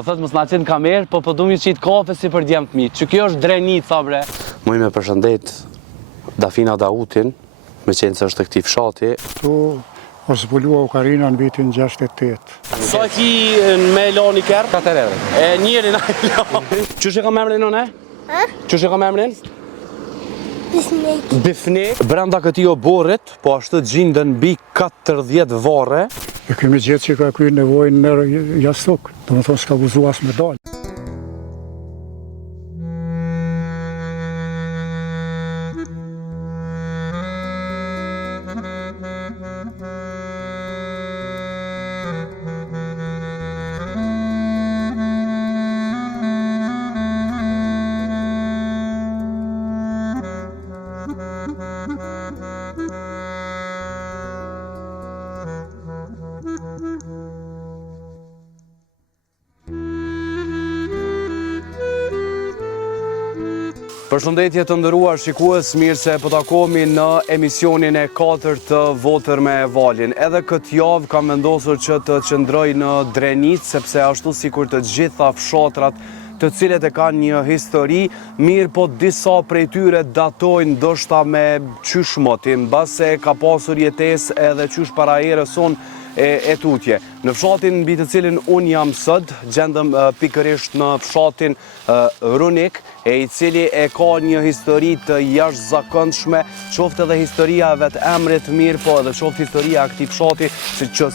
Po thot mos na qenë kamerë, po du mi qitë kafe si për djemë fëmijë. Që kjo është drenica, bre. Muj me përshëndet Dafina Dautin, me qenë se është këti fshati. Tu o zbulua Ukarina në vitin 68. Sa ki me loni kërë? 4 edhe. E njeri na e loni. Qështë e ka memrin në ne? Qështë e ka memrin? Bifnik. Bifnik. Brenda këti oborrit, po ashtu gjindën mbi 40 varre. E kemi gjithë që ka kryer nevojën në jastuk, do më thonë s'ka guzu as me dalë. Përshëndetje të nderuar shikues, mirë se po takohemi në emisionin e 4 të Votër me Valin. Edhe këtë javë kam vendosur që të qëndroj në Drenicë, sepse ashtu sikur të gjitha fshatrat të cilët e kanë një histori, mirë po disa prej tyre datojnë ndoshta me qysh motim, mbase ka pasur jetesë edhe qysh para erës sonë e tutje. Në fshatin mbi të cilin unë jam sot, gjendëm pikërisht në fshatin Runik, e i cili e ka një histori të jashtëzakonshme, qoftë edhe historia e vetë emrit mirë, po edhe qoftë historia e këtij fshati,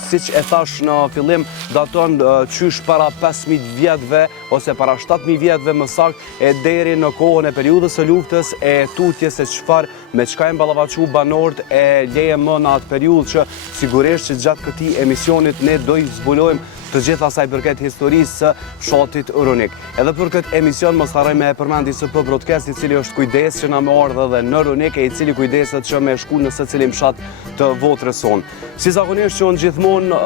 siç e thash në fillim, daton qysh para 5000 vjetëve ose para 7000 vjetëve më saktë, e deri në kohën e periudhës së luftës e tutjes se me çka e mballavaçu banorët e leje më në atë periudhë, që sigurisht që gjatë këtij emisionit ne do i zbulojmë të gjitha sa i përket historisë së fshatit Runik. Edhe për këtë emision mos harroj me përmendi SP Broadcast, i cili është kujdes që na më ardhe edhe në Runik, e i cili kujdeset që me shku në secilin fshat të Votrës sonë. Si zakonisht që unë gjithmonë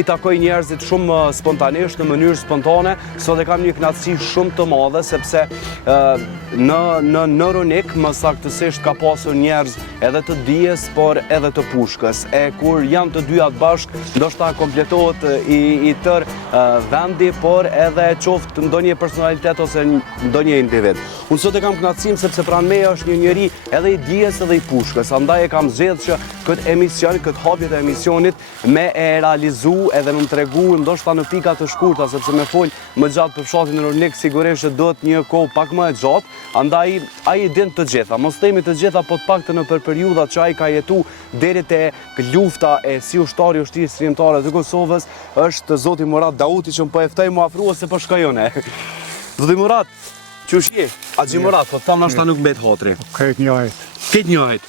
i takoj njerëzit shumë spontanisht, në mënyrë spontane, sot e kam një kënaqësi shumë të madhe, sepse në Runik më saktësisht ka pasur njerëz edhe të dijes, por edhe të pushkës. E kur janë të dyja bashkë, ndoshta kompletohet i tërë vendi, por edhe qoftë ndonjë personalitet ose ndonjë individ. Unë sot e kam kënaqësinë sepse pranë meje është një njeri edhe i dijes edhe i pushkës. Andaj e kam zgjedhur që këtë emision, këtë hapje të emisionit me e realizu edhe më tregu ndoshta në pika të shkurta, sepse me fol më gjatë për fshatin Runik sigurisht do të një kohë pak më e gjatë. Andaj ai din të gjitha, mos themi të gjitha, po të paktën në periudhat që ai ka jetu deri te lufta e si ushtari ushtrisë shqiptare të Kosovës, është zoti Murat Dauti, që më po e ftoj më afrua se po shkojone. Zoti Murat, qysh je? Axhi Murat, po tam nashta nuk mbet hotri. Këtë njëjt. Këtë njëjt.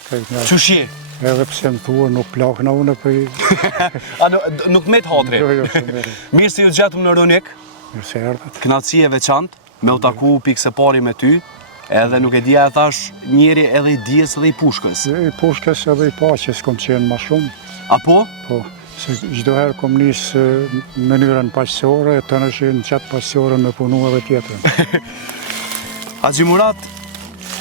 Qysh je? Edhe pse më thua nuk plakna unë për... A nuk mbet hotri? Jo, shumë. Mirë se ju gjetëm në Runik. Mirë se erdhët. Kënaqësi e veçantë me u taku pikë së pari me ty. Edhe nuk e dija, e thash, njeri edhe i dijes edhe i pushkës. I pushkës edhe i paqes kom qenë ma shumë. Apo? Po, se çdo herë kom nisë mënyrën paqësore, të në qatë paqësore me punu edhe tjetërën. Axhi Murat,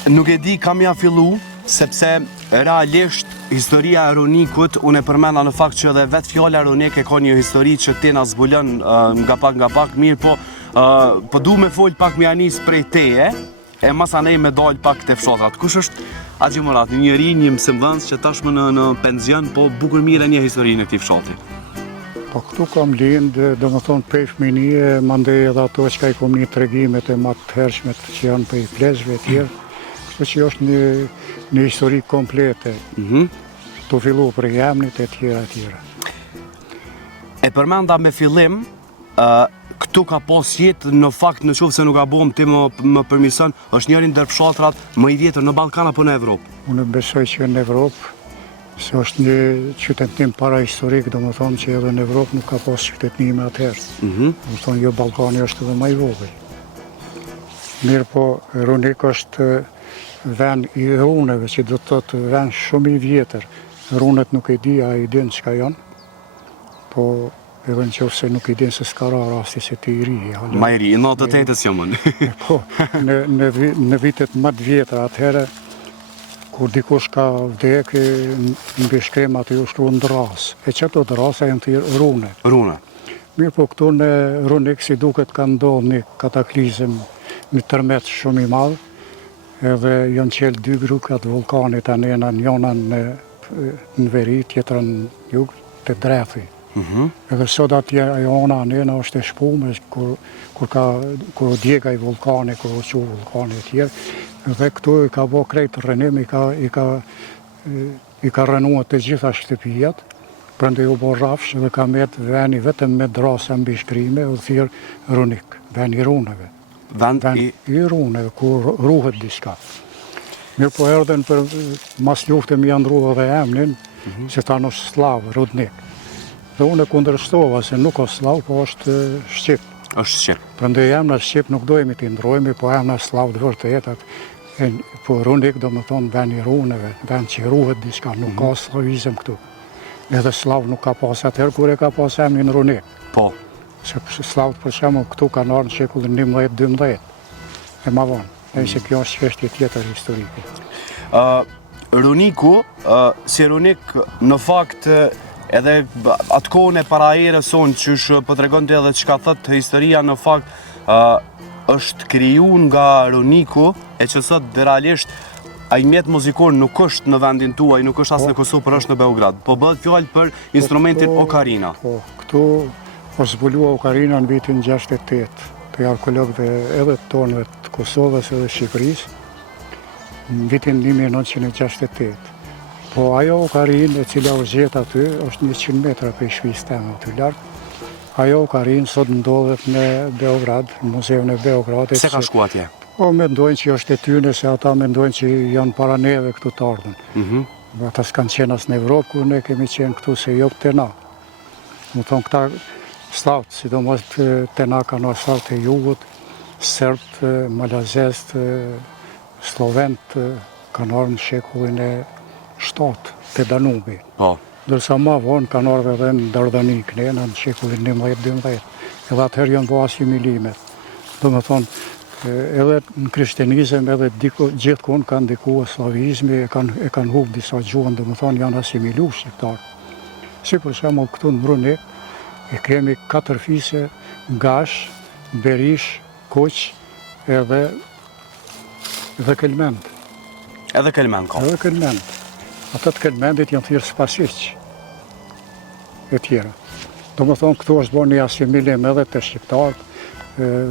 nuk e di kam ja fillu, sepse realisht historia e Runikut, unë e përmenda në fakt që edhe vetë fjala Runik e ka një histori që ti na zbulon nga pak, mirë, po du me fol pak me anis prej teje, e mas anej me dal pak të fshatrat. Kush është Axhi Murat, një njeri, një mësimdhënës që tashmë në penzion, po bukur mirë një histori në këtij fshati? Po këtu kam lindë, do më thonë prej fëminie, mandej edhe ato që ka i kom një tregimet e ma të hershmet që janë për i plezhve tjerë, kështu që është një histori komplete, të fillu për jemnit e tjera. E përmenda me fillim, këtu ka pas jetë, në fakt në qoftë se nuk ka bom, ti më përmison, është njëri ndër fshatrat më i vjetër në Ballkan apo në Evropë? Unë besoj që në Evropë, se është një qytetnim para historik, do më thonë që edhe në Evropë nuk ka pas qytetnime atëherë. Do më thonë jo, Ballkani është edhe më i vogël. Mirë po, Runik është vend i runeve, që do të thotë vend shumë i vjetër. Runet nuk e di, a i din çka janë, po edhe në qoftë se nuk i din se s'ka ra rasti se ti i ri. Ma i ri, në 88-ës jomën. Po, në vitet më të vjetra atëherë, kur dikush ka vdek, mbi shkrema aty u shkruan dras. E çato drasa janë të rune. Rune. Mirë po këtu në Runik si duket ka ndodhur një kataklizëm në tërmet shumë i madh, edhe janë qelë 2 grukat vulkanit tani njëna në veri, tjetra në jug, të drethi. Edhe sot atje ajo ona anena është e shpume kur u djega i vulkani, kur u qu vulkani e tjerë, dhe këtu i ka bo krejt rënim, i ka rënua të gjitha shtëpijat, prandaj u bo rafsh dhe ka met veni vetëm me drasa mbi shkrime, u thirr Runik, veni i runeve. Vend I runeve, ku ruhet diçka. Mirë po erdhen për mas lufte mi janë ndruar dhe emnin, që ta në Slav, Rudnik. Dhe unë e kundërshtova se nuk o Slav, po është Shqip. Është Shqip. Prandaj emna Shqip nuk dojmë t'i ndrojmë, po emna Slav dhe vërtetat. Po Runik do më thonë vend i runeve, vend që ruhet diçka, nuk ka slavizëm këtu. Edhe Slav nuk ka pas atëherë kur e ka pas emnin Runik. Po. Se Slavët për shembull këtu kanë ardhur në shekullin 11-12. E ma vonë, se kjo është çështje tjetër historike. Runiku, si Runik, në fakt edhe atë kohën e para erës sonë që po tregonte edhe çka thot historia, në fakt është krijuar nga Runiku, e që sot realisht ai mjet muzikor nuk është në vendin tuaj, nuk është as në Kosovë, por është në Beograd. Po bëhet fjalë për instrumentin okarina. Po, këtu po zbulua okarina në vitin 68 të arkeologëve edhe tonë të Kosovës edhe Shqipërisë, në vitin 1968. Po ajo okarinë e cila u gjet aty është 100 metra prej shtëpisë teme aty lart. Ajo okarinë sot ndodhet në Beograd, në Muzeun e Beogradit. Pse ka shku atje? Po mendojnë që është e tyre, se ata mendojnë që janë para neve këtu të ardhën. Ata s'kanë qenë as në Evropë, kur ne kemi qenë këtu se jo të na. Më thonë këta slavët, sidomos të na kanë slavët e jugut, Serbët, Malazest, Slovenët, kanë ardhur në shekullin e 7 të Danubi. Po. Dërsa ma vonë kanë ardhur edhe në Dardanik, në shekullin 11-12. Edhe atëherë janë bo asimilimet. Do më thonë, edhe në krishtenizëm edhe gjithkon kanë ndikuar slavizmi, e kanë humbur disa gjuhën, do më thonë janë asimilu shqiptarë. Si për shembull këtu në Runik, e kemi 4 fise, Gash, Berish, Koq, edhe Kelmend. Edhe Kelmend ka. Edhe Kelmend. Ata të Kelmendit janë thirrë spasiq e tjera. Do më thonë këtu është bo një asimilim edhe të shqiptarët,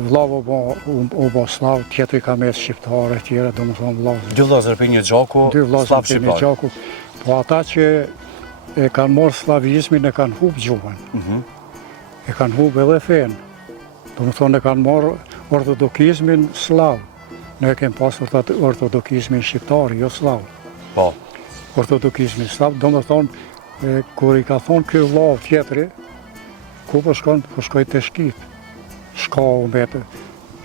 vllavo u bo slav, tjetri ka mes shqiptarë e tjera, do më thonë vllazë. 2 vllazër për një gjaku, slav shqiptar. Po ata që e kanë morë slavizmin e kanë hub gjuhën. E kanë hub edhe fenë. Do më thonë e kanë morë ortodokizmin slav. Ne kemë pas ortodokizmin shqiptar, jo slav. Po. Ortodokizmin slav, do më thonë, kur i ka thonë kjo vllav tjetri, ku po shkon? Po shkoj të Shkip. Shka u mbete.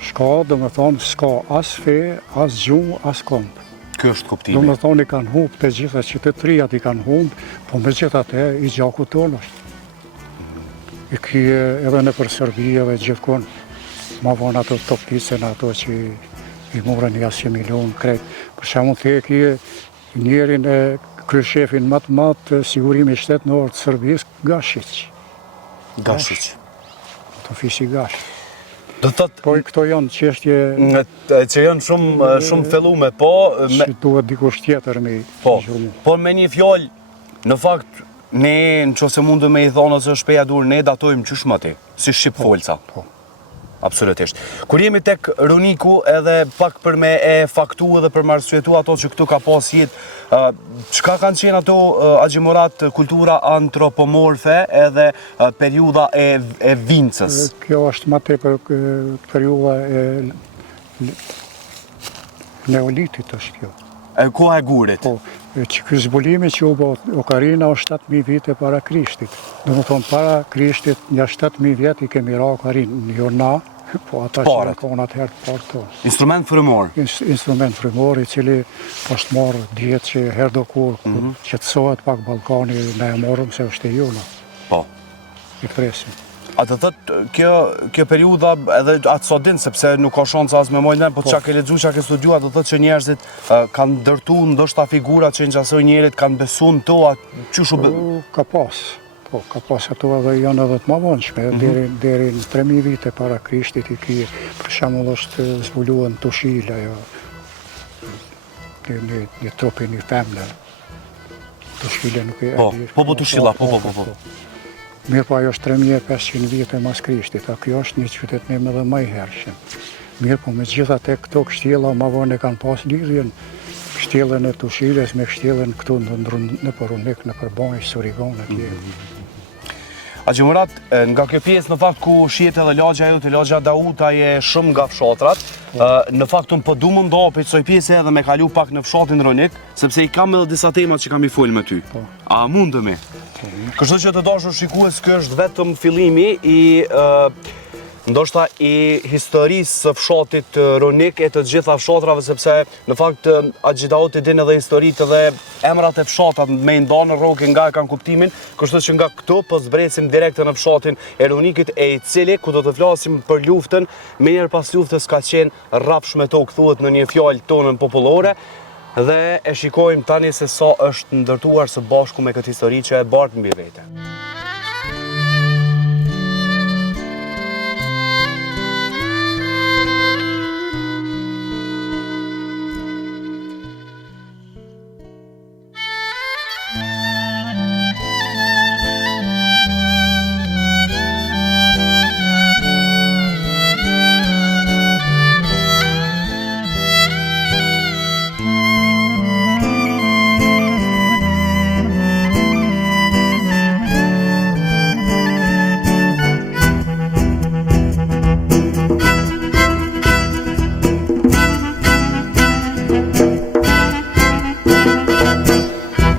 Shka, do më thonë, s'ka as fe, as gjuhë, as këmbë. Kjo është kuptimi. Do më thonë i kanë humb të gjitha qytetëriat i kanë humb, po me gjitha te i gjaku tonë është. I kje edhe në për Serbia dhe gjithkon, ma vonë ato toplicën ato që i morën i asimilon krejt. Për shembull te kje njerin e kryeshefin më të madh të sigurimi shtetënor të Serbisë, Gashić. Gashić. To fisi Gash. Do thotë, Po i këto janë çështje që janë shumë thellume, po që duhet dikush tjetër me zhurmu. Po me një fjalë, në fakt ne nëse mundu me i thonë ose shpeja dur, ne datojmë qysh më ti, si shqip folca. Po. Absolutisht. Kur jemi tek Runiku, edhe pak për me e faktu edhe për me arsyetu ato që këtu ka pas jetë, çka kanë qenë ato agjimorat kultura antropomorfe edhe periudha e Vincës? Kjo është më tepër periudha e Neolitit është kjo. Koha e gurit. Po, që ky zbulimi që u bë okarina është 7000 vite para Krishtit. Do të thonë para Krishtit, nga 7000 vjet i kemi ra okarinë, jo na, po ata që kanë atëherë të parë tonë. Instrument frymor. Instrument frymor i cili është marrë djetë që herë do kur qetësohet pak Ballkani, ne e morëm se është e jona. Po. I presim. A të thëtë, kjo periudha edhe atë sot din, sepse nuk ka shansa as me mojnë, po qa ke lexu, qa ke studiu, a të thëtë që njerëzit kanë dërtu ndoshta figurat që në qasoj njerit, kanë besu në to, a qyshu... Ka pas, Po, ka pas ato edhe janë edhe të më vonshme, deri në 3000 vite para Krishtit i ki, për shembull është zbuluar në Tushil ajo një trupi një femne. Tushile nuk e di. Po Tushilla, po. Mirë po ajo është 3500 vite mas Krishtit, a kjo është një qytetnim edhe më i hershëm. Mirë po me gjithatë këto kështjella më vonë kanë pas lidhjen kështjellën e Tushiles me kështjellën këtu në Runik, në Banjë, Surigon atje. Haxhi Murat, nga kjo pjesë në fakt ku shihet edhe lagja jote, lagja Dauta je shumë nga fshatrat. Në fakt unë po du më ndohë për kësaj pjese edhe me kalu pak në fshatin Runik, sepse i kam edhe disa temat që kam i folë me ty. A mundëmi? Kështu që të dashur shikues, ky është vetëm fillimi i ndoshta i historisë së fshatit Runik e të gjitha fshatrave, sepse në fakt Haxhi din edhe historitë dhe emrat e fshatat me ndonë rroke nga e kanë kuptimin, kështu që nga këtu po zbresim direkt në fshatin e Runikit, e i cili ku do të flasim për luftën, me njerë pas luftës ka qenë rrapsh me tokë, thuhet në një fjalë tonën popullore, dhe e shikojmë tani se sa është ndërtuar së bashku me këtë histori që e bartë mbi vete.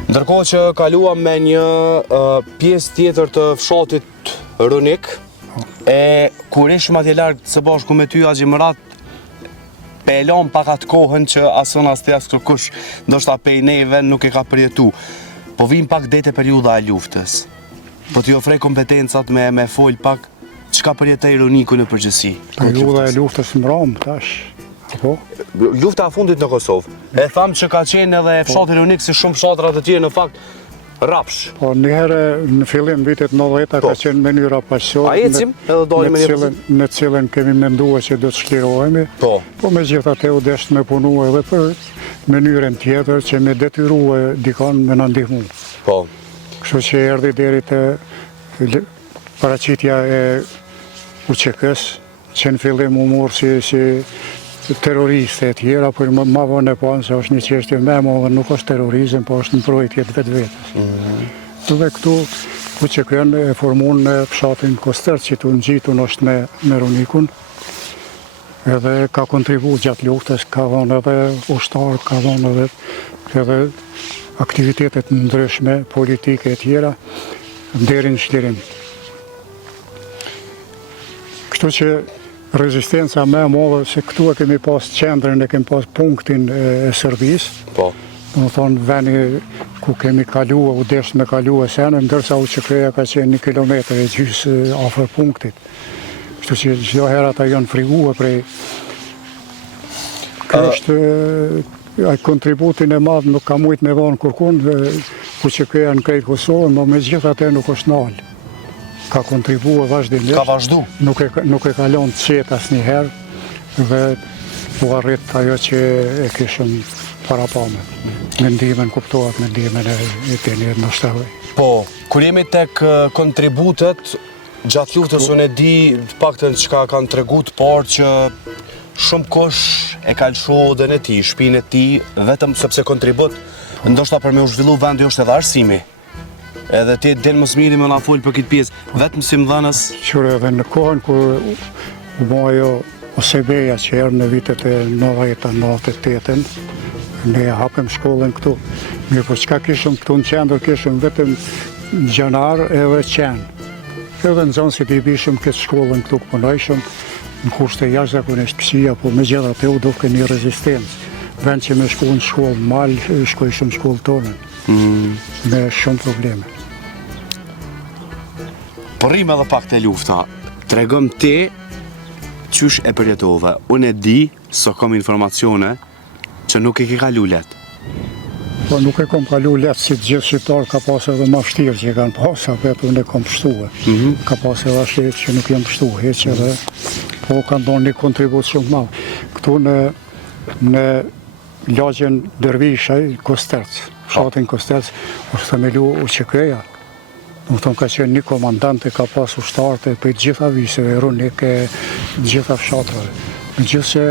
Ndërkohë që kaluam me një pjesë tjetër të fshatit Runik, e kur ishim atje larg së bashku me ty Haxhi Murat, pe e lam pak atë kohën që asun as të jasë kush, ndoshta pej neve nuk e ka përjetu. Po vim pak dete periudha e luftës. Po t'i ofrej kompetencat me fol pak çka përjetoi Runiku në përgjithësi. Periudha e luftës në Rom tash. Po. Lufta e fundit në Kosovë. E tham që ka qenë edhe fshati Runik si shumë fshatrat të tjerë në fakt rrapsh. Po njëherë në fillim vitet 90 ka qenë mënyra paqësore. A ecim edhe dalim në cilën kemi menduar që do të shlirohemi. Po megjithatë u desh me punu edhe për mënyrën tjetër që me detyrua dikon me na ndihmu. Po. Kështu që erdhi deri te paraqitja e UÇK-s, që në fillim u morë si terroriste e tjera, por ma vonë e panë se është një çështje më e madhe, nuk është terrorizëm, po është në mbrojtje të vetvetes. Dhe këtu UÇK-n e formuan në fshatin Kostër, që tu ngjitun është me Runikun, edhe ka kontribu gjatë luftës, ka dhënë edhe ushtar, ka dhënë edhe aktivitetet ndryshme, politike e tjera, deri në shlirim. Kështu që rezistenca me modhe, se këtu e kemi pas qendrën, e kemi pas punktin e Serbisë. Po. Do të thonë veni ku kemi kalua, u desh me kalua senën, ndërsa UÇK-ja ka qenë 1 kilometër e gjys afër punktit. Kështu që çdo herë ata janë friguar prej. Kjo është kontributin e madh, nuk ka mujt me dhënë kurkun UÇK-ja në krejt Kosovën, por megjithatë nuk është nalë. Ka kontribuar vazhdimisht. Ka vazhdu. Nuk e ka lënë të qetë asnjëherë dhe u arrit ajo që e kishëm parapame. Me ndihmën kuptohet, me ndihmën e tenit në shtahoj. Po, kur jemi tek kontributet, gjatë luftës unë e di të paktën çka kanë tregu të parë që shumë kush e ka lëshu odën e tij, shtëpinë e tij, vetëm sepse kontribut, ndoshta për me u zhvillu vendi është edhe arsimi. Edhe ti del më së miri me na fol për këtë pjesë, vetëm si mëdhënës. Qure edhe në kohën kur u bë ajo OSB-ja që erdhi në vitet e 90-98, ne hapëm shkollën këtu. Mirë, po çka kishëm këtu në qendër, kishëm vetëm gjanar edhe qenë. Edhe në zonë si të i bishëm këtë shkollën këtu ku punojshëm, në kushte jashtëzakonisht këqija, po megjithatë u duke një rezistencë. Vend që me shku në shkollë mal, shkojshëm shkollë tonën. Me shumë probleme. Përrim edhe pak të lufta, tregëm ti qysh e përjetove. Unë e di, so kom informacione, që nuk e ke kalu let. Po nuk e kom kalu letë si të gjithë shqiptarë, ka pas edhe ma vështirë që i kanë pas, vetë unë e kom pështuë. Ka pas edhe ashtë që nuk jam pështuë, heq edhe, po kanë donë një kontribut shumë malë. Këtu në lagjen Dervishaj, Kosterc, fshatin Kosterc, është themelu UÇK-ja. Në tonë ka qenë një komandante, ka pas ushtarët për gjitha viseve, runike, gjitha fshatrave. Në gjithë se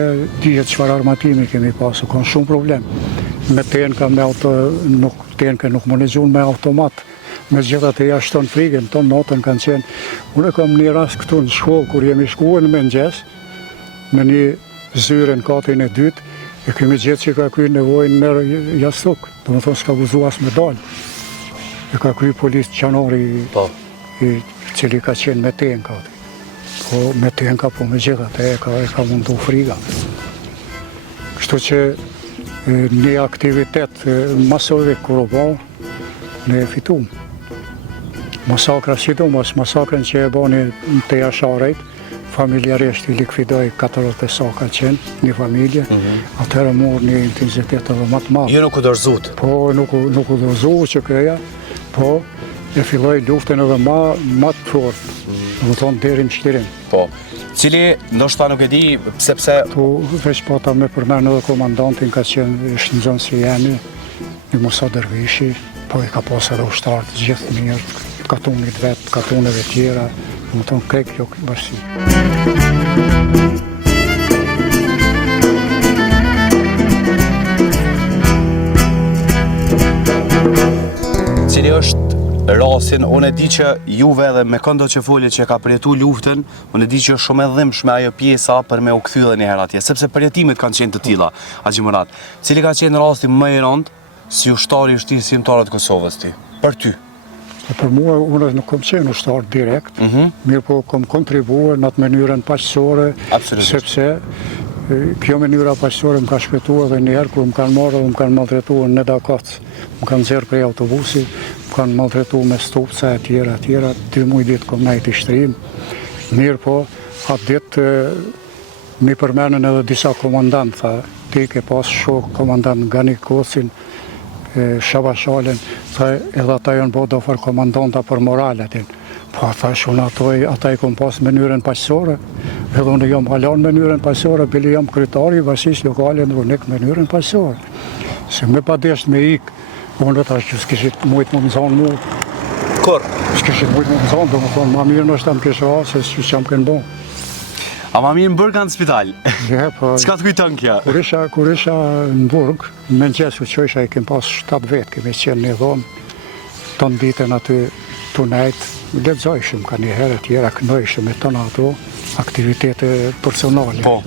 dihet çfarë armatimi kemi pasu, kanë shumë problem. Me tenka nuk më në gjunë me automat, me gjitha të jashton frigën, tonë notën kanë qenë. Unë kam një rast këtu në shkollë, kur jemi shkuar në mëngjes, në një zyre në katin e dytë, e kemi gjithë që ka kry nevojnë në jastuk, do më thonë s'ka guzu as me dalë. E ka kry policë qanori i cili ka qenë me tenka. Po me tenka, po me gjitha të e ka mundu friga. Kështu që një aktivitet masovik kur o bo, ne e fitum. Masakra sidomos, masakrën që e bani të jasharejt, familjarisht i likvidoj 40 saka qenë, një familje, atëherë morë një intensitet edhe matë madhë. Ju nuk u dorëzut? Po, nuk u dorëzut që këja, po, e filloj luftën edhe ma të fortë, në më thonë deri në shtirim. Po, cili ndoshta nuk e di pse... Tu veç pata me përmen edhe komandantin ka qenë ishtë në zonë si jemi, një Musa Dervishi, po i ka pas edhe ushtartë gjithë mirë, katunit vetë, katuneve tjera, në më thonë krejt kjo bashkësi. Cili është rasin, unë e di që juve edhe me këndo që folje që ka përjetu luftën, unë e di që është shumë e dhimbshme ajo pjesa për me u kthy edhe një herë atje, sepse përjetimet kanë qenë të tilla, Haxhi Murat. Cili ka qenë rasti më i rëndë si ushtari i shtrisë shqiptare të Kosovës ti? Për ty? Për mua, unë nuk kom qenë ushtar direkt, mirë po kom kontribuar në atë mënyrën paqësore, sepse kjo mënyra paqësore më ka shpëtuar edhe njëherë kur më kanë marrë dhe më kanë maltretuar në Dakac. Më kanë nxjerrë prej autobusit, më kanë maltretuar me stupca e tjera, 2 muaj ditë kom najt i shtrim. Mirë po, atë ditë mi përmenën edhe disa komandant, tha, ti ke pas shok komandant Gani Kosin, Shabashalen, tha, edhe ata janë bo do farë komandanta për moralet. Po, thash, unë ata i kom pas mënyrën paqësore, edhe unë jam halan mënyrën paqësore, bili jam kryetari i bashkisë lokale në Runik mënyrën paqësore. Se me pa desht me ik, unë thash që s'kishit mujtë më zonë mu. Kur? S'kishit mujtë më zonë, do më thonë, ma mirë në është ta më kishë se që që më kënë bo. A ma mirë në Burg kanë spital? S'ka të kujton kja? Kur isha në Burg, në mëngjes u qojsha i kem pas 7 vetë, kemi qenë një dhomë, të ditën aty të nejtë, lexojshëm ka një herë tjera, kënojshëm e tëna ato aktivitete personale. Po.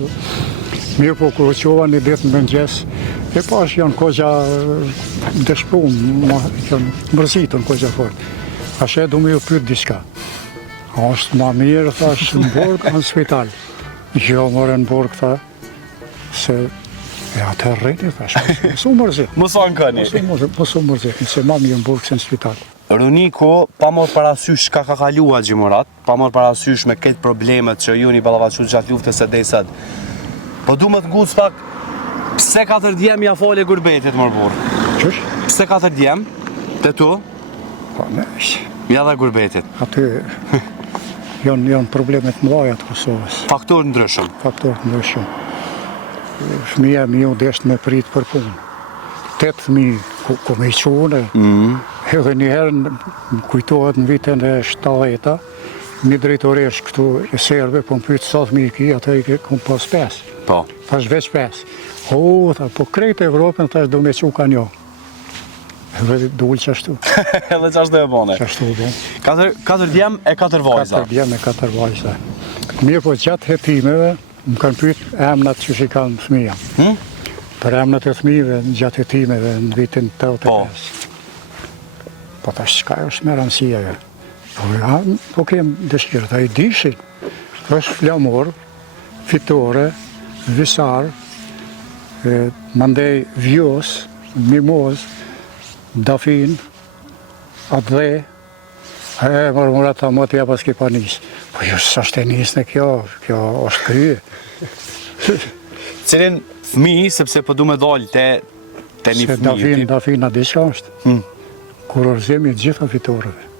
Mirë po, kur u qova një ditë në mëngjes, e pash janë kogja dëshprum, janë mërzitën kogja fort. Ashe du me ju pyet diçka. A është ma mirë, thash, në Burg, a në spital? Jo, more në Burg, tha, se e atë rrejti, thash, mos u mërzit. Mos u ankani. Mos u mërzit, se ma mirë në Burg se në spital. Runiko, pa mor parasysh ka kalua Haxhi Murat, pa mor parasysh me këtë problemet që ju një ballavaçut gjatë luftës së desat. Po du më të nguc pak, pse 4 djem ja fole gurbetit mor burr? Qësh? Pse 4 djem? Te tu? Po, nesh. Ja dhe gurbetit. Aty janë problemet mëdha të Kosovës. Faktorë ndryshëm. Faktorë ndryshëm. Fëmija mi u desht me prit për punë. 8 fëmijë ku me i qune. Edhe njëherë më kujtohet në vitin e 70-ta, një drejtoresh këtu e serbe, po më pyet sa fëmijë ki, atë i kom pas 5. Po. Thash veç 5. Tha, po krejt Evropën, thash do me qu ka njo. Edhe dull qashtu. Edhe qashtu e bone. Qashtu e bone. 4 djem e 4 vajza. 4 djem e 4 vajza. Mirë po gjatë hetimeve, më kanë pyet emnat që shi kanë fëmija. Për emnat e fëmijëve në gjatë hetimeve në vitin 85. Po tash çka është me rëndësia jo? Po kem dëshirë, ta i dishin. është flamur, fitore, visar, mandej vjos, mimoz, dafin, adhe, mërmurat ta më t'ja pas ki pa nis. Po jo, s'është e nis në kjo është krye. Cilin fëmi, sepse po du me dollë te Te një Se fëmijë. Dafina diçka është. Kurorëzimi të gjitha fitoreve.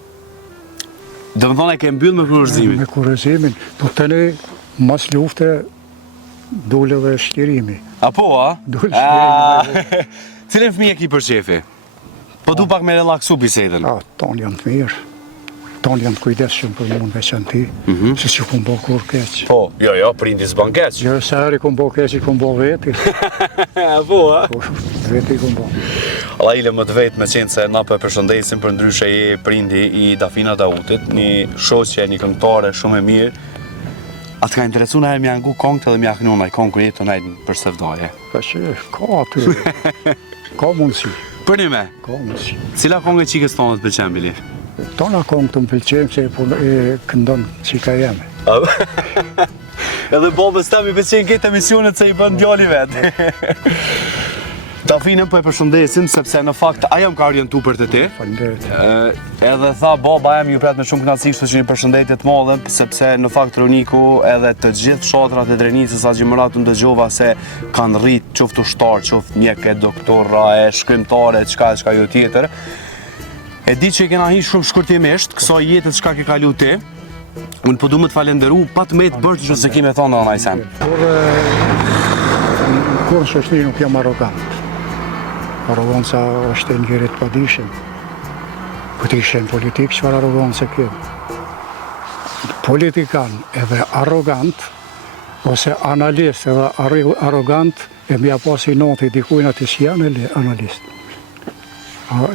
Do të thonë e ke mbyll me kurorëzimin. Me kurorëzimin, po tani mas lufte dole dhe shqirimi. Apo, a? Dole shqirimi. Cilën fëmijë ki për shefi? Po du pak me relaksu bisedën. Tonë janë të mirë. Tonë janë të kujdesshëm për mund veçanti. Se që kumë bo kur keq. Po, jo, prindi s'ban keq. Jo, se heri kumë bo keq, i kumë bo veti. Apo, a? Po, veti i kumë bo. Allah ile më të vetë me qenë se na për përshëndesim për ndryshe je prindi i Dafina Dautit, një shoqe, një këngëtare shumë e mirë. Atë ka interesu në herë mja ngu kongët edhe mja kënu në i kongë kërjetë të najtë për sevdaje. Ka që, ka aty. Ka mundësi. Për një me, Ka mundësi. cila kongë e qikës tonë të pëlqen bili? Tona kongë të më pëlqenë që e këndon qika jeme. Edhe babës tam i pëlqen këtë emisionet se i bën djali vetë. Dafinën po e përshëndesim sepse në fakt ajo më ka orientu për të ti. Falenderit. Edhe tha baba jam ju pret me shumë kënaqësi, kështu që një përshëndetje të madhe sepse në fakt Roniku edhe të gjithë fshatrat e Drenicës sa gjimërat unë dëgjova se kanë rrit qoftë ushtar, qoftë mjekë, doktora, shkrimtare, çka jo tjetër. E di që i kena hi shumë shkurtimisht kësaj jetës çka ke kalu ti. Unë po du më të falenderu pa të me të bërë që se kime thonë dhe najsem. Kur në shoqëri nuk jam arrogant. Arroganca është e njerit padishëm. Po të ishe në politikë, çfarë arrogancë kemë? Politikan edhe arrogant, ose analist edhe arrogant, e mja pasi noti dikujna të si janë analist.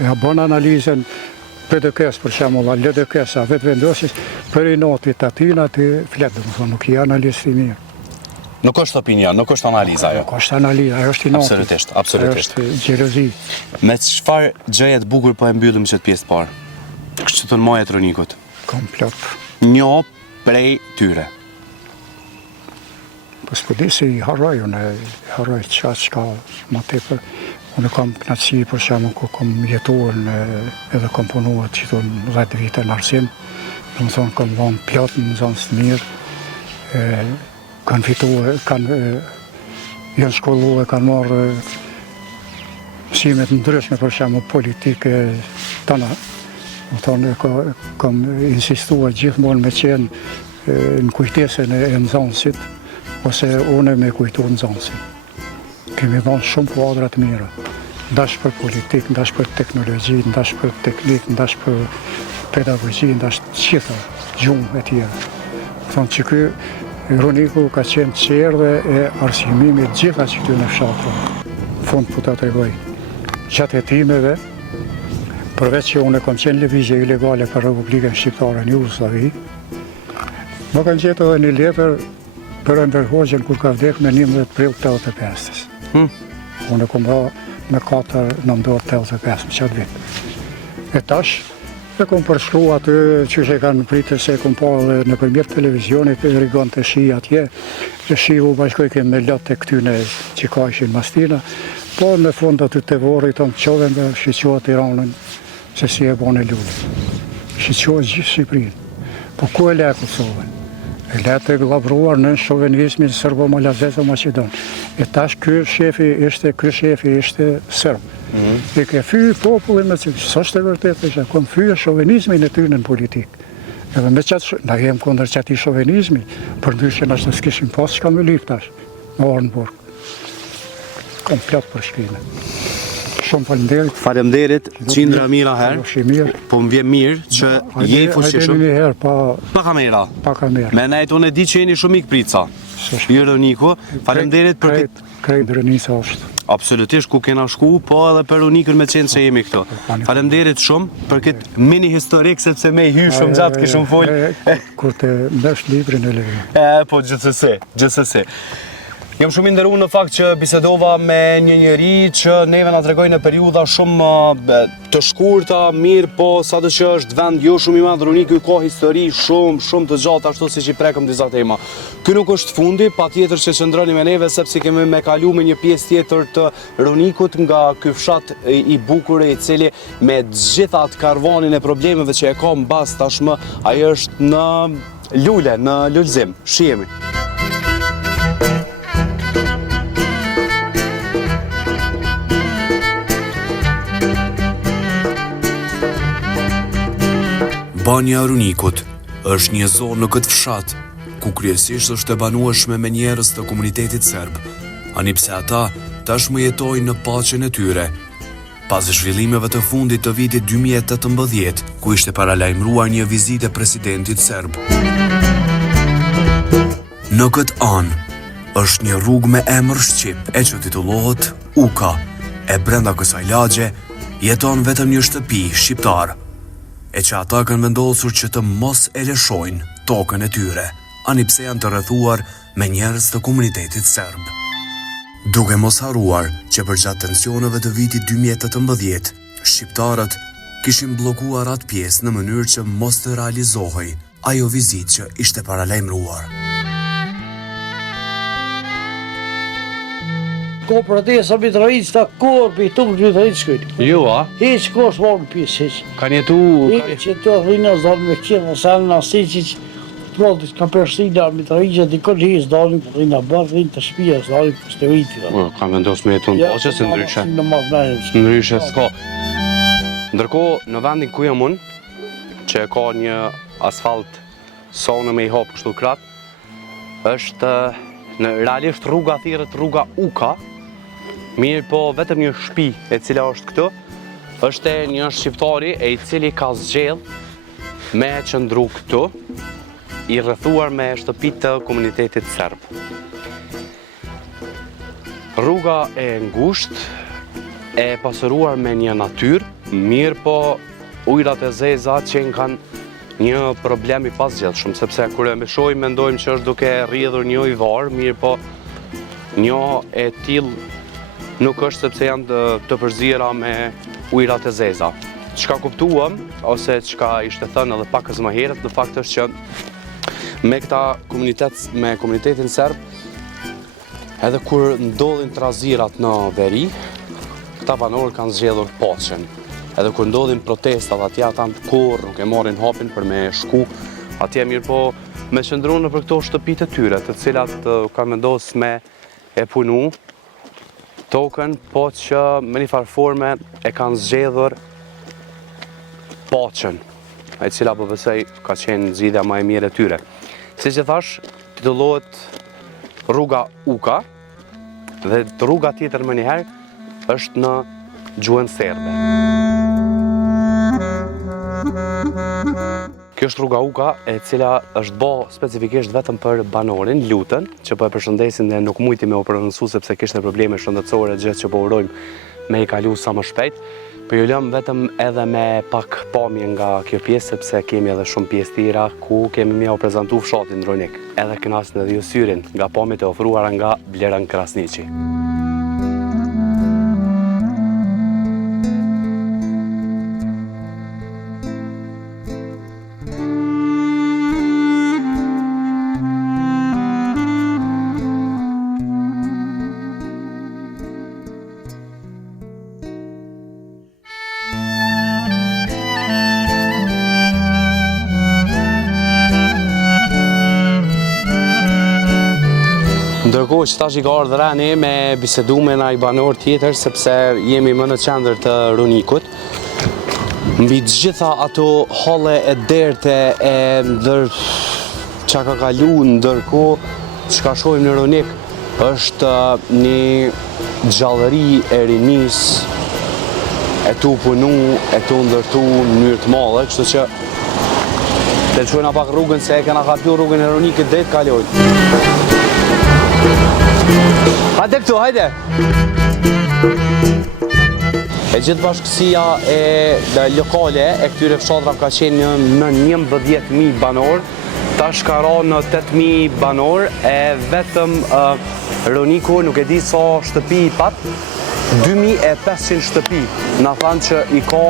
Ja bën analizën PDK-s për shembull, LDK-s, vetë vendosis, për i notit atina të fletë, dhe më thonë, nuk i analist i mirë. Nuk është opinion, nuk është analiza jo. Nuk është analiza, ajo është i notit. Absolutisht, absolutisht. Ajo është gjelozi. Me çfarë gjëje të bukur po e mbyllim që të pjesë të parë? Kështu që të në majet Ronikut. Komplot. Një prej tyre. Po s'po di se i harroj, unë harroj çka më tepër. Unë kam knatësi për shembull ku kam jetuar edhe kam punuar që 10 vite në arsim. Do të thonë kam vënë plot në zonë të mirë. Kanë fituar, janë shkolluar, kanë marrë mësime të ndryshme për shembull politike tona. Do thonë kam insistuar gjithmonë me qenë në kujtesën e nxënësit ose unë me kujtu nxënësin. Kemi dhënë shumë kuadra të mira. Ndash për politikë, ndash për teknologji, ndash për teknikë, ndash për pedagogji, ndash gjitha gjumë e tjera. Thonë që ky Roniku ka qenë qerë e arsimimit gjitha që këty në fshatra. Fund po ta tregoj. Gjatë hetimeve, përveç që unë kam qenë lëvizje ilegale për Republikën Shqiptare në Jugosllavi, më kanë gjetur edhe një letër për Enver Hoxhën kur ka vdekur me 11 prill 85-s. Unë kom ra me 4 nëndor 85 në qatë vit. E tash, e kom përshkru aty që e kanë pritë se kom pa edhe në përmjet televizionit e rigon të shi atje. E shi u bashkoj kemë me lotë e këtyne që ka ishin mastina, po në fund aty të vorë i tonë qove nga shqyqohet Tiranën se si e bane lullit. Shqyqohet gjithë Shqiprinë. Po ku e le Kosovën? E le të glabruar në shovenizmin Serbo-Malazes o Macedon. E tash ky shefi ishte Serb. I ke fyë popullin me cilë, së është e vërtet, kom fyë shovenizmin e tyre në politikë. Edhe me qatë, na jem kundër qati shovenizmi, për ndryshë që në s'kishim pas që ka me lyp tash, në Ornburg. Kom plot për shkime. Shumë falenderit. Falemderit, qindra mira herë, po më vjen mirë që je i fuqishëm. Hajde një herë, pa kamera. Pa kamera. Me nejtë unë e di që jeni shumë ik prica. Ju Roniku, falemderit për këtë... Krejt Drenica është. Absolutisht, ku kena shku, po edhe për Ronikën me qenë që jemi këto. Falemderit shumë për këtë mini historik, sepse me i hy shumë gjatë kishëm folë. Kur të mbesh librin e levin. Po, gjithsesi. Jam shumë i nderuar në fakt që bisedova me një njeri që neve na tregoi në periudha shumë të shkurta, mirë, po sado që është vend jo shumë i madh, Roniku ka histori shumë të gjatë ashtu siç i prekëm disa tema. Ky nuk është fundi, patjetër që qëndroni me neve sepse kemi me kalu me një pjesë tjetër të Ronikut nga ky fshat i bukur i cili me gjithë atë karvanin e problemeve që e ka mbas tashmë, ai është në lule, në lulëzim. Shihemi. Banja e Runikut është një zonë në këtë fshat, ku kryesisht është e banueshme me njerëz të komunitetit serb, anipse ata tashmë jetojnë në paqen e tyre. Pas zhvillimeve të fundit të vitit 2018, ku ishte paralajmëruar një vizitë e presidentit serb. Në këtë anë është një rrugë me emër shqip e që titullohet Uka, e brenda kësaj lagje jeton vetëm një shtëpi shqiptar, e që ata kanë vendosur që të mos e lëshojnë tokën e tyre, anipse janë të rrethuar me njerëz të komunitetit serb. Duke mos haruar që përgjatë tensioneve të vitit 2018, shqiptarët kishin bllokuar atë pjesë në mënyrë që mos të realizohej ajo vizitë që ishte paralajmëruar. Ko protesta Mitrovic ta kur për tu Mitrovic shkojt. Ju, a? Hiç kosh morën pjesë hiç. Kanë jetu... Hiç që të rrinë zonë me qenë, sa në Asiqic, prodis ka përshtina Mitrovic, dikon hiç dalin, rrinë bar, rrinë të shtëpia, dalin për shtëpit. Kam vendos me jetu në poqe, se ndryshe. Ndryshe s'ka. Ndërkohë, në vendin ku jam unë, që ka një asfalt sonë me i hapë kështu krat, është në realisht rruga thirrët rruga Uka, mirë po vetëm një shtëpi e cila është këtu, është një shqiptari e i cili ka zgjedh me qëndru këtu, i rrethuar me shtëpi të komunitetit serb. Rruga e ngushtë, e pasëruar me një natyrë, mirë po ujrat e zeza që kanë një problem i pasgjetshëm, sepse kur e mbeshojmë mendojmë që është duke rrjedhur një ujë varë, mirë po një e tillë nuk është sepse janë të përzira me ujrat e zeza. Çka kuptuam, ose çka ishte thënë edhe pakës më herët, në fakt është që me komunitetin serb, edhe kur ndodhin trazirat në veri, këta banorë kanë zgjedhur paqen. Edhe kur ndodhin protestat, atje ata kur nuk e marrin hapin për me shku, atje mirë po me qëndru në për këto shtëpit e tyre, të cilat kanë vendos me e punu tokën, po që me një farë forme e kanë zgjedhur paqen, e cila po besoj ka qenë zgjidhja më e mirë e tyre. Si që thash, titullohet rruga Uka, dhe rruga tjetër më njëherë është në gjuhën serbe. Kjo është rruga Uka, e cila është bo specifikisht vetëm për banorin, Lutën, që po e përshëndesin dhe nuk mujti me u prononcu sepse kishte probleme shëndetësore gjithë që po urojmë me i kalu sa më shpejt, për ju lëm vetëm edhe me pak pamje nga kjo pjesë, sepse kemi edhe shumë pjesë tjera ku kemi me u prezentu fshatin Runik, edhe kënaqni edhe ju syrin nga pamjet e ofruara nga Bleran Krasniqi. Ndërkohë që tash i ka ardhur rani me bisedu me një banor tjetër, sepse jemi më në qendër të Runikut. Mbi të gjitha ato halle e derte e çka ka kalu ndërkohë çka shohim në Runik është një gjallëri e rinis, e tu punu, e tu ndërtu në mënyrë të madhe, kështu që të lëshojna pak rrugën se e kena kapiu rrugën e Runikit drejt kalojnë. Hajde këtu, hajde! E gjithë bashkësia e lokale e këtyre fshatrave ka qenë në 11.000 banor, tash ka ra në 8.000 banor, e vetëm Roniku nuk e di sa shtëpi i pat, 2.500 shtëpi, na thanë që i ka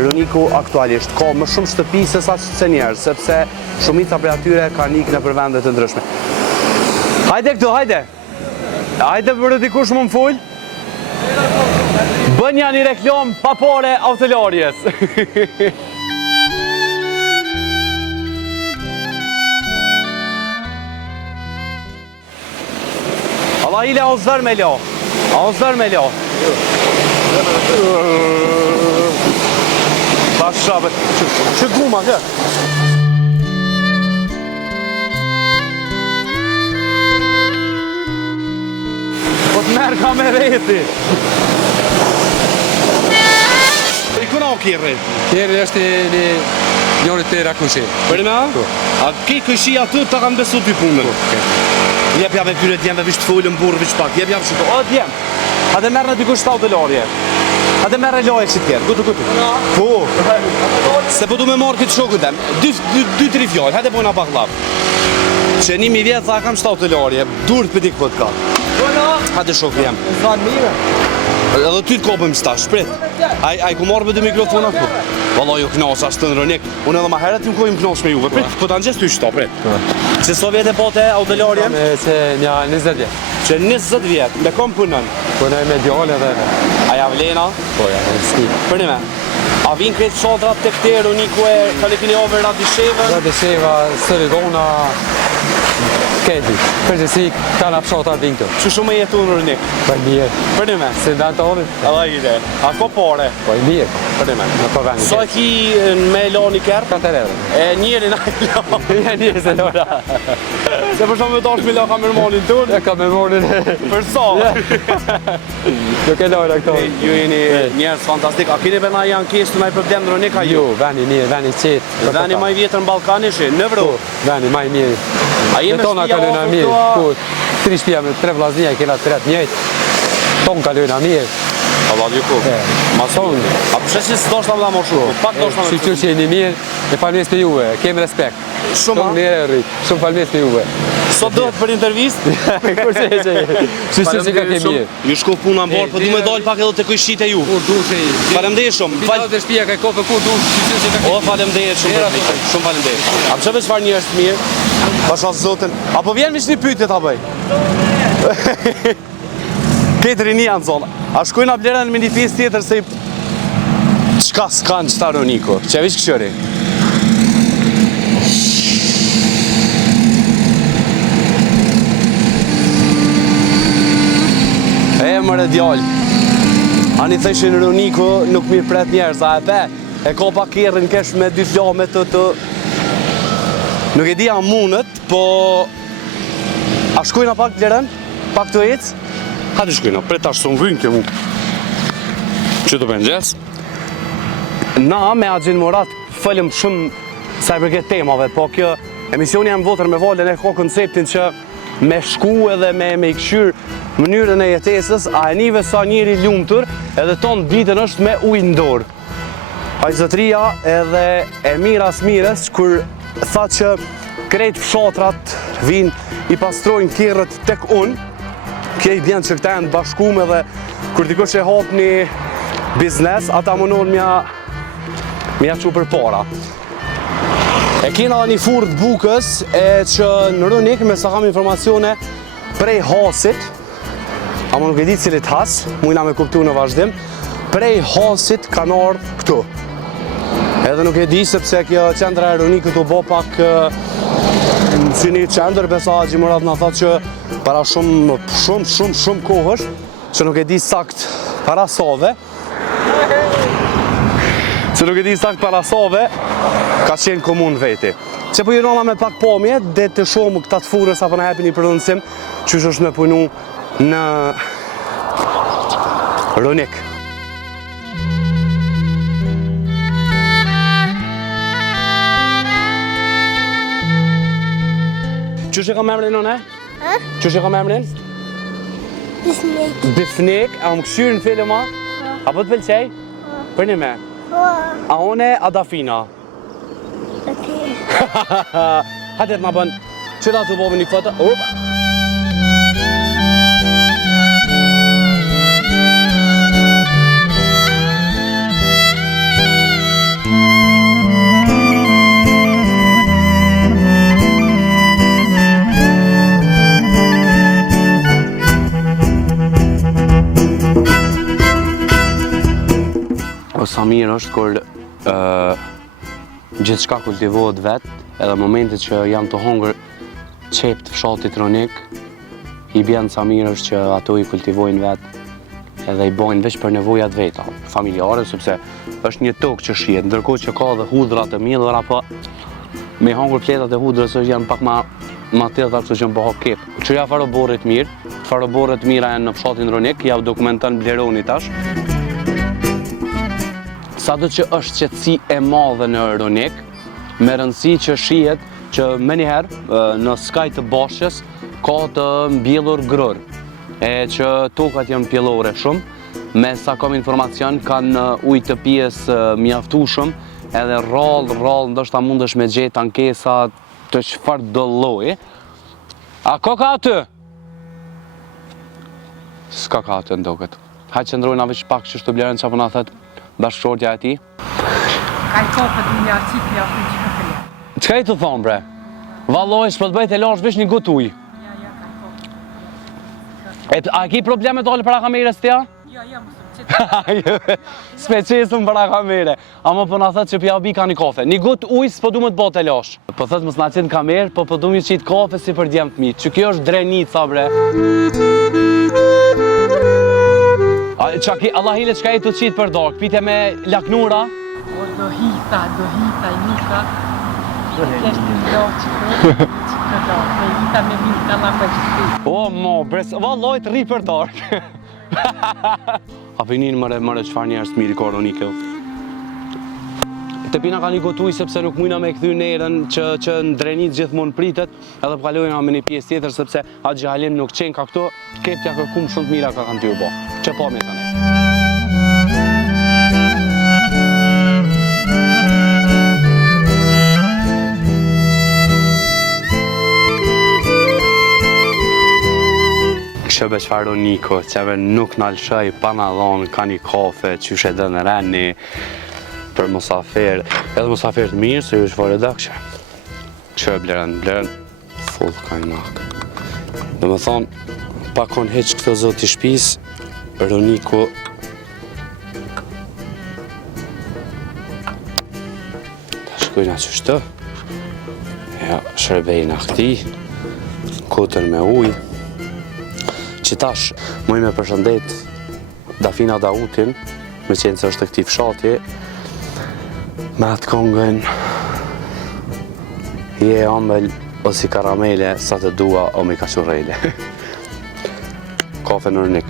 Roniku aktualisht. Ka më shumë shtëpi se sa që njerë, sepse shumica prej atyre ka ikë në për vendet të ndryshme. Hajde këtu, hajde! Hajde për të dikush më full. Bënja një reklam pa pare autolarjes. Allah ile o zër me lo. O zër me lo. Bash Shabe, që guma kë? Po të merë kamereti. I kuna o kjerri? Kjerri është një njëri të Rakushi. Për me a? A ki këshi atë të kanë besu ty punën? Jep jam e pyre t'jem vish të folën burë vish pak. Jep jam shiko. O t'jem. A dhe merë në dikush 7 dolarje. A dhe merë e loje që t'jerë. Gutu. Po. Se po du me marrë këtë shokën tem. 2-3 fjallë. Hajde pojna pak lap. Që 1000 vjetë tha kam 7 dolarje. Durët për dikë po t'ka. Hajde shokë jem. Edhe ty t'kopëm sta, shprit. Ai ku marrë me 2 mikrofona ku? Valla jo knasa ashtë të në rënik. Unë edhe ma herët më kojmë knas me juve. Prit, po t'anë gjesë ty shta, prit. Që so vjetë e po te autolarjen? Se një 20 vjetë. Që 20 vjetë, me kom punën? Punoj me djallë edhe. A ja vlena? Po ja, në ski. Për një me? A vinë kretë shodrat të këterë, uniku e kalikini over Radisheva? Radisheva, Sërigona, Kedi. Përgjësi, kanë apshotar vinë këtu. Që shumë e jetu në rënik? Po i mirë. Për një me? Se ndanë të onit? Edhe ide. A ko pare? Po i mirë. Për një me? Në po veni. So e ki me lo një kërë? 4 euro. E njeri na e lo. Ja një se lora. Se për shumë me tash me lo kamermanin tun? Ja ka me mornin. Për sa? Nuk e lora këto. Ju jeni njerës fantastik. A kini përna janë kesë të naj problem në rënik a ju? Jo, veni mirë, veni qetë. Veni maj vjetër në Balkan ishi, në vru? Veni maj mirë. A jemi tona shpia kalojna ofër mirë. këtua? Po, 3 shtëpia me 3 vllaznia e kena 3 njëjtë. Ton kalojna mirë. Allah ju ku. Ma son. A përshë që s'dosh ta më da më shumë? Pak dosh ta më Shqyqyr që jeni mirë, e falmes për juve, kem respekt. Shumë. Shumë mirë e rrit, shumë falmes për juve. Sot dohet për intervist? Kurse e që shqyqyr që ka ke mirë. Ju shko puna më borë, po du me dojnë pak edhe të kujshit e ju. Kur dush e i. Falemderit shumë. Final të shpia ka kope kur dush, shqyqyr që ka ke O, falemderit shumë për plikën. Shumë falemderit. A përshë me qëfar njërës të mirë? Pasha zotën. Apo vjen mish një pyetje ta bëj? Këtë rini janë zonë. A shkojnë a blerën me një pjesë tjetër se i... Qka s'kanë qëta Roniko? Që e vish këshëri? E mërë djallë. Ani thëshin Roniko nuk mirë pret njerëz, a e pe? E ka pak kjerën kesh me 2 flame të... Nuk e di a mundet, po... A shkojnë a pak blerën? Pak të ecë? Hadi shkojnë, pre tash së më vynë kjo mu. Që të pëngjes? Na me Axhin Murat fëllëm shumë sa i përket temave, po kjo emisioni jam votër me valen e ka konceptin që me shku edhe me i këshyr mënyrën e jetesës, a e nive sa njëri lumëtur, edhe tonë ditën është me ujë në dorë. Hajzëtria edhe e miras mires, kur tha që krejt fshatrat vinë i pastrojnë kjerët tek unë, kje i bjenë që këta janë bashkume dhe kur dikush e hap një biznes, ata mënon mja që për para. E kena dhe një furë të bukës e që në rënik me sa kam informacione prej hasit, ama nuk e di cilit has, mujna me kuptu në vazhdim, prej hasit kanë ardhë këtu. Edhe nuk e di sepse kjo qendra e rënikët u bo pak si një qendër, besa Axhi Murat në tha që para shumë kohësh, që nuk e di sakt para sove, ka qenë komunë veti. Që po jirona me pak pomje, dhe të shumë këta të furës apo në hepi një përëndësim, që është me punu në Rënik. Qështë e ka memrin në ne? Qështë e ka memrin? Bifnik. Bifnik, a më këshyrë në filma? Apo të pëlqej? Për një me? A one Adafina? Ok. Hajde të nga bën, qëra të bovë një foto? Opa! Sa mirë është kur gjithë shka kultivohet vetë, edhe momentet që jam të hongër qep të fshatit Rënik, i bjenë sa mirë është që ato i kultivojnë vetë, edhe i bojnë veç për nevojat veta, familjare, sepse është një tokë që shihet, ndërkohë që ka dhe hudhra të mjedhura, po me hangur fletat e hudrës është janë pak ma të tjera kështu që më bëho kep. Qëja faroborët mirë, faroborët mira janë në fshatin Ronik, ja u dokumenton Bleroni tash. Sado që është qetësi e madhe në Ronik, me rëndësi që shihet që me njëherë në skaj të Bashkës ka të mbjellur grër, e që tokat janë pjellore shumë, me sa kam informacion kanë ujë të pijes mjaftueshëm, edhe rrallë, ndoshta mundesh me gjetë ankesa të çfarë do lloji. A ka aty? S'ka aty ndoket. Hajde qëndrojna veç pak që shtë Blerën çapo na thet bashkëshortja e tij. Ka i kopët një arcikli apo një qëtëria. Çka i të thonë bre? Valloj, s'po të bëjt e lash veç një gut ujë. Ja, ka i kopët. A ki probleme të olë para kamerës tja? Ja, mësëm qëtë. S'pe qesëm para kamere. Ama po na thët që pja bi ka një kafe. Një gut ujë s'po du më të botë e lash. Po thët mos na qitë në kamerë, po du më qitë kafe si për djemë të mi. Që kjo është drenica bre. Allah hile qka i të qitë për dorë, pite me laknura? O do hita i nika. Keshti më do që do, me hita me mirë ma për shpi. O, mo, bres, vallojt ri për dorë. Apinin mëre qfar njerës të miri ka Ronikë. Të pina ka një gotuj sepse nuk mujna me këthy nerën që në drenit gjithmonë pritet, edhe përkalojna me një pjesë tjetër sepse atë Gjahalin nuk qenë ka këto, keptja kërkum shumë të mira ka kanë t'ju bo. Që po me të ne. Këshëbe qfar Roniko, qeve nuk në lëshaj pa në dhonë, ka një kafe, qyshe dhe në reni, për mosafer, edhe mosafer të mirë, se ju është vore dakshë. Këshë Blerën, full kajmak. Dhe me thonë, pa kon heq këto zotë i shpis, Roniko ta shkojna që shtë, ja, shërbejna këti, kotër me ujë, që tash, muj me përshëndet Dafina Dautin, me qenë se është të këti fshati, me atë kongën je ambel o si karamele sa të dua o mi kashurrejle. Kafe në Ronik.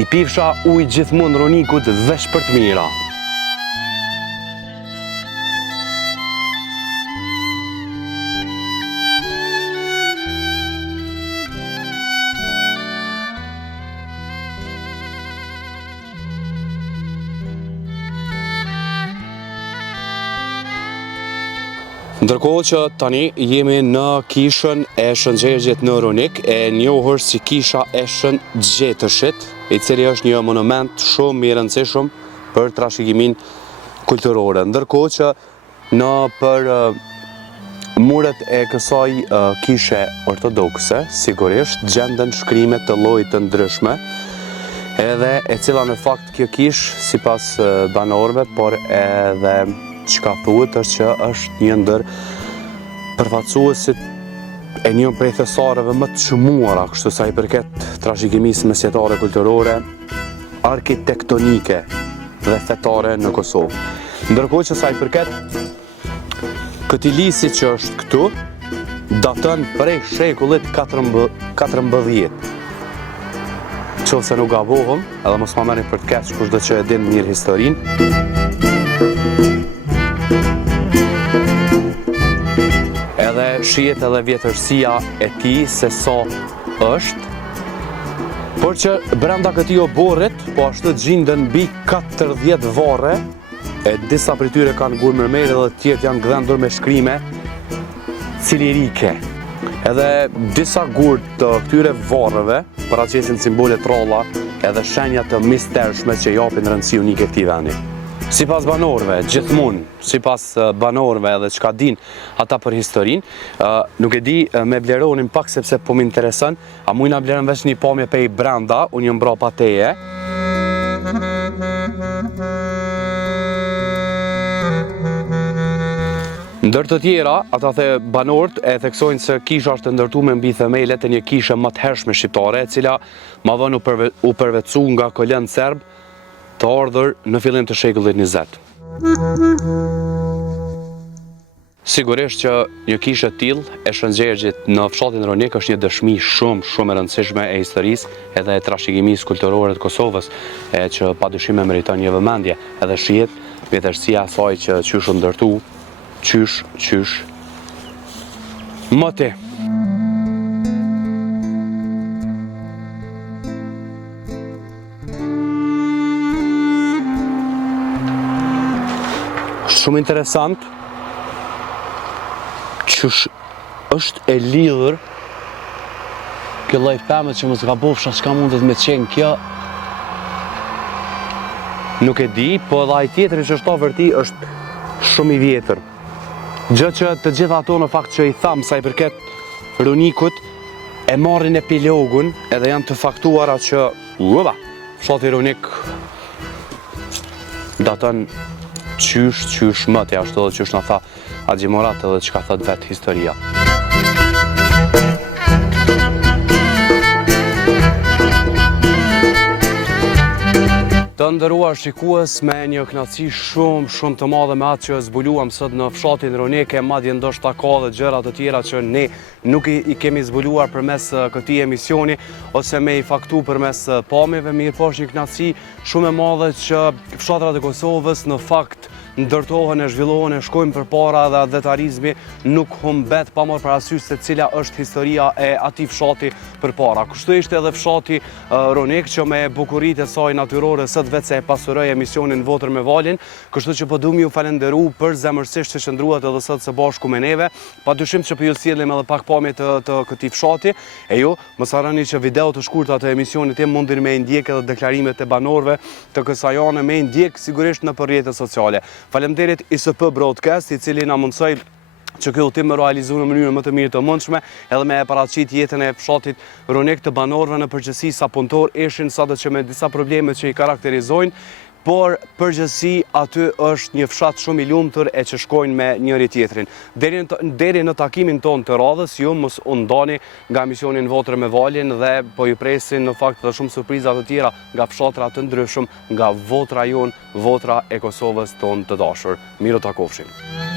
I pifsha ujë gjithmonë Ronikut veç për të mira. Ndërkohë që tani jemi në kishën e Shëngjergjit në Ronik, e njohur si kisha e Shëngjetëshit, i cili është një monument shumë i rëndësishëm për trashëgimin kulturore. Ndërkohë që në për muret e kësaj kishe ortodokse, sigurisht gjenden shkrimet të llojit të ndryshme, edhe e cila në fakt kjo kish sipas banorëve, por edhe çka thuhet është që është një ndër përfaqësuesit e një prej thesareve më të çmuara, kështu sa i përket trashëgimisë mesjetare kulturore, arkitektonike dhe fetare në Kosovë. Ndërkohë që sa i përket këtij lisi që është këtu, daton prej shekullit 14. Qoftë se nuk gabojmë, edhe mos ma merrni për të keq kushdo që e din mirë historinë. Edhe shihet edhe vjetërsia e tij se sa është, por që brenda këtij oborrit, po ashtu gjenden mbi 40 varre, e disa prej tyre kanë gurë mërmere dhe të tjerë janë gdhendur me shkrime cilirike. Edhe disa gurë të këtyre varreve paraqesin simbole trolla edhe shenja të mistershme që japin rëndësi unike këtij vendi. Sipas banorëve, gjithmonë, sipas banorëve edhe çka din ata për historinë, nuk e di me Bleronin pak sepse po më intereson, a mujna Bleron veç një pamje pej brenda, unë jam mbrapa teje. Ndër të tjera, ata the banorët e theksojnë se kisha është ndërtuar mbi themelet e një kishe më të hershme shqiptare, e cila më vonë u përvetësu nga kolon serb të ardhur në fillim të shekullit 20. Sigurisht që një kishë të tillë e Shënxergjit në fshatin Ronik është një dëshmi shumë e rëndësishme e historisë edhe e trashëgimisë kulturore të Kosovës, e që padyshim e meriton një vëmendje, edhe shihet vjetërsia e saj që qysh u ndërtu, qysh më te. Shumë interesant qysh është e lidhur kjo lloj pemë që mos gabofsha çka mundet me qenë kjo. Nuk e di, po edhe ai tjetri që është vërti është shumë i vjetër. Gjë që të gjitha ato në fakt që i tham sa i përket Ronikut e marrin epilogun edhe janë të faktuara që fshati Ronik daton qysh më te ashtu edhe qysh na tha Haxhi Murat edhe çka thot vet historia. Të nderuar shikues, me një kënaqësi shumë të madhe me atë që zbuluam sot në fshatin Ronik, madje ndoshta ka edhe gjëra të tjera që ne nuk i kemi zbuluar përmes këtij emisioni ose me i faktu përmes pamjeve, mirë po është një kënaqësi shumë e madhe që fshatrat e Kosovës në fakt ndërtohen e zhvillohen e shkojnë përpara dhe detarizmi nuk humbet pa marrë parasysh se cila është historia e atij fshati përpara. Kështu ishte edhe fshati Ronik që me bukuritë e saj natyrore sot vetë se e pasuroi emisionin Votër me Valin, kështu që po duam ju falenderu për zemërsisht që qëndruat edhe sot së bashku me neve. Padyshim që po ju sjellim edhe pak pamje të këtij fshati. E ju mos harroni që video të shkurtra të emisionit tim mundin me ndjek edhe deklarimet e banorëve të kësaj ane, me ndjek sigurisht në rrjetet sociale. Faleminderit ISP Broadcast, i cili na mundsoi që ky udhtim më realizu në mënyrën më të mirë të mundshme, edhe me paraqit jetën e fshatit Ronik të banorëve në përgjithësi sa punëtor ishin, sado që me disa probleme që i karakterizojnë, por përgjithësi aty është një fshat shumë i lumtur e që shkojnë me njëri tjetrin. Deri në takimin ton të radhës, ju mos u ndani nga emisionin Votër me Valin dhe po ju presin në fakt edhe shumë surpriza të tjera nga fshatra të ndryshëm, nga votra jon, votra e Kosovës ton të dashur. Miru takofshim.